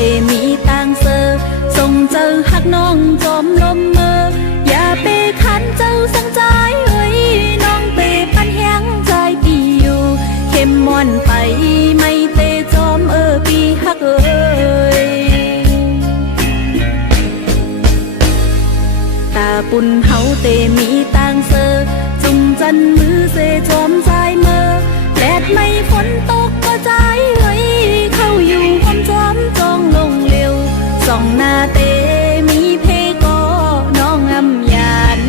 เตมีต่างเซอส่งเจอหักน้องจอมลมเมออย่าไปขันเจ้าสังใจเอ้ยน้องเตปันแหงใจปีอยู่เข้มมอนไปไม่เตจอมปีหักเอ้ยตาปุ่นเฮาเตมีต่างเซอจุงจันมือเสจอมใจเมอแดดไม่ฝนตกก็ใจเอ้ยเข้าอยู่ความจอมจองลงเร็วส่องหน้าเตมีเพก็น้องอำยาน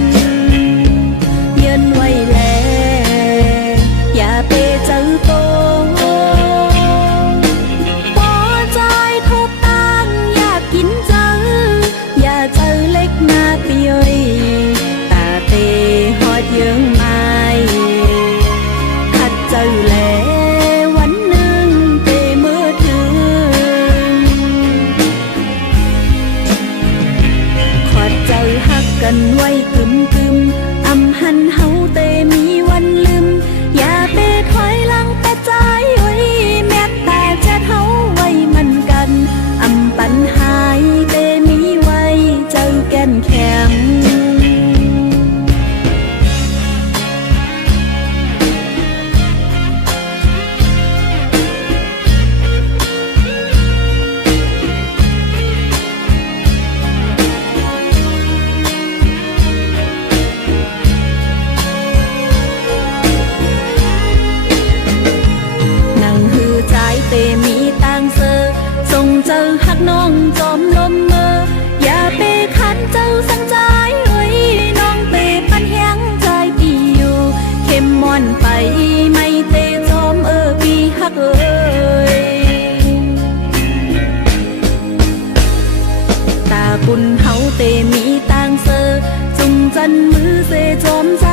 เยินไว้แลอย่าไปเจอโตปอใจทบตั้งอยากกินเจออย่าเจอเล็กหน้าเปียตาเตหอดเยิงไม้ขัดเจอแลวันหนึ่งเตเมื่อถึงขอดเจอหักกันไว้กึมกึมอำหันเฮาเตมีวันลืมอย่าไปถอยหลังแต่ใจเอ้ยแม้แต่จะเฮาไว้มันกันอำปัญหายเตมีไว้เจอแก่นแข็งเตมีต่างเซอส่งเจอหักน้องจอมลมเมออย่าไปขันเจ้าสังใจเอ้ยน้องเตปันแหงใจปีอยู่เข้มมอนไปไม่เตจอมปีหักเอ้ยตาปุ่นเฮาเตมีต่างเซอจุงจันมือเสจอมใจ